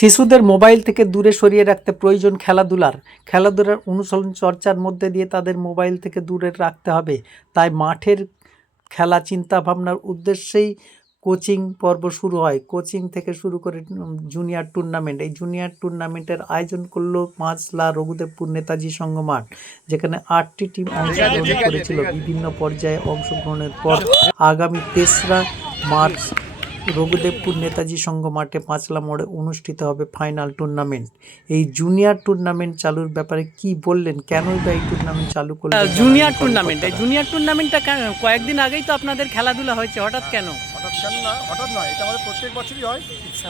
শিশুদের মোবাইল থেকে দূরে সরিয়ে রাখতে প্রয়োজন খেলাধুলার অনুশীলন চর্চার মধ্যে দিয়ে তাদের মোবাইল থেকে দূরে রাখতে হবে। তাই মাঠের খেলা চিন্তাভাবনার উদ্দেশ্যেই কোচিং পর্ব শুরু হয়। কোচিং থেকে শুরু করে জুনিয়র টুর্নামেন্ট, এই জুনিয়র টুর্নামেন্টের আয়োজন করলো মাছলা রঘুদেবপুর নেতাজি সংঘ মাঠ, যেখানে 8টি টিম অংশগ্রহণ করেছিল। বিভিন্ন পর্যায়ে অংশগ্রহণের পর আগামী 3রা মার্চ রঘুদেবপুর নেতাজি সংঘ মাঠে পাঁচলা মোড়ে অনুষ্ঠিত হবে ফাইনাল টুর্নামেন্ট। এই জুনিয়র টুর্নামেন্ট চালুর ব্যাপারে কি বললেন, কেনই বা এই টুর্নামেন্ট চালু করলেন? জুনিয়র টুর্নামেন্ট, এই জুনিয়র টুর্নামেন্টটা কয়েকদিন আগেই তো আপনাদের খেলাধুলা হয়েছে, হঠাৎ কেন? হঠাৎ নয়, এটা আমাদের প্রত্যেক বছরই হয়।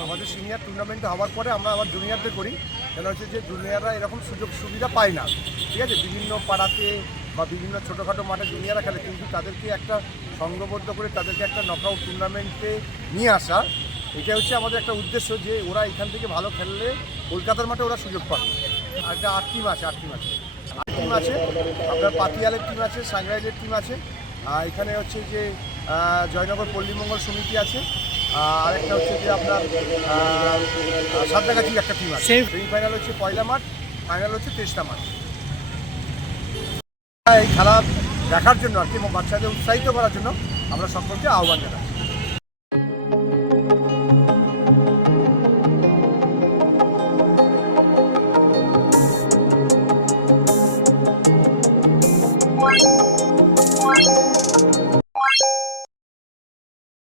আমাদের সিনিয়র টুর্নামেন্ট হওয়ার পরে আমরা আবার জুনিয়রদের করি। কেন হচ্ছে যে জুনিয়ররা এরকম সুযোগ সুবিধা পায় না, ঠিক আছে? বিভিন্ন পাড়াতে বা বিভিন্ন ছোটোখাটো মাঠে জুনিয়ররা খেলে, কিন্তু তাদেরকে একটা সংঘবদ্ধ করে তাদেরকে একটা নকআউট টুর্নামেন্টে নিয়ে আসা, এটা হচ্ছে আমাদের একটা উদ্দেশ্য, যে ওরা এখান থেকে ভালো খেললে কলকাতার মাঠে ওরা সুযোগ পাবে। আর একটা 8 টিম আছে আপনার পাতিয়ালের টিম আছে, সাংরাইলের টিম আছে, এখানে হচ্ছে যে জয়নগর পল্লীমঙ্গল সমিতি আছে, আরেকটা হচ্ছে যে আপনার সাতটাগাছির একটা টিম আছে। সেমিফাইনাল হচ্ছে 1 মার্চ, ফাইনাল হচ্ছে 23 মার্চ। এই খেলা দেখার জন্য আর কি, এবং বাচ্চাদের উৎসাহিত করার জন্য আমরা সকলকে আহ্বান জানাই।